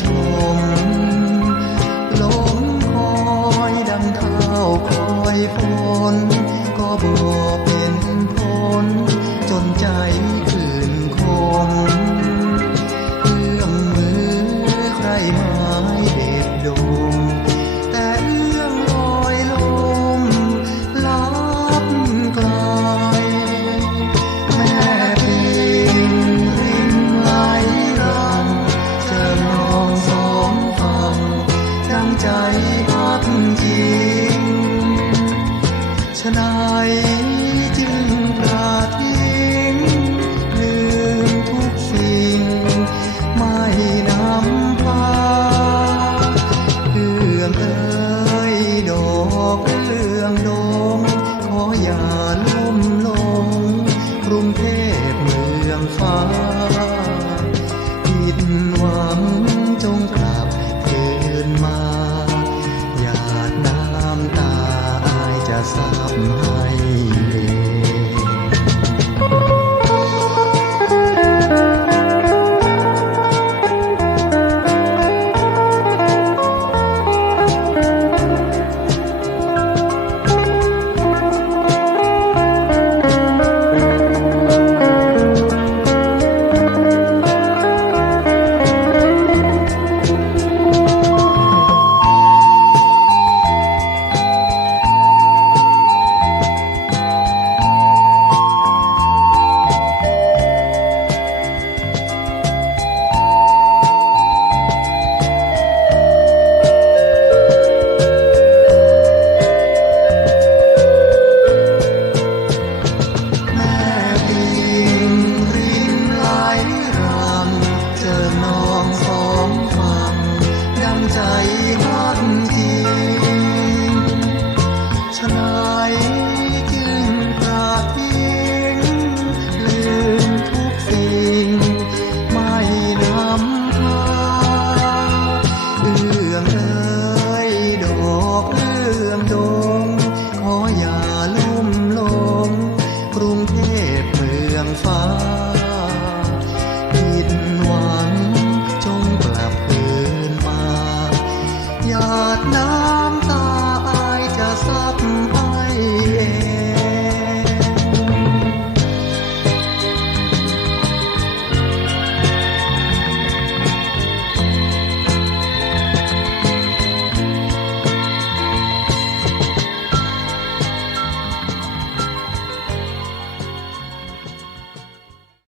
ชมลมคอยดังเท้าคอยฝนก็บ่เป็นผลจนใจคืนคง องเรื่องโน้มขออย่าลุ่มลงกรุงเทพเมืองฟ้าผิดหวังจงกลับคืนมาหยาดน้ำตาอายจะสาบหา